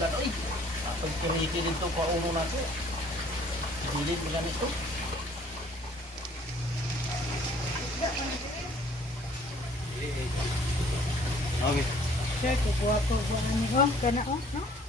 ulan. Ay, kapag kiniti dito pa ulo na ito. Dilid mo ganito. Okay. Sir, kukuha po buwan ni Ron. Kana, oh, no?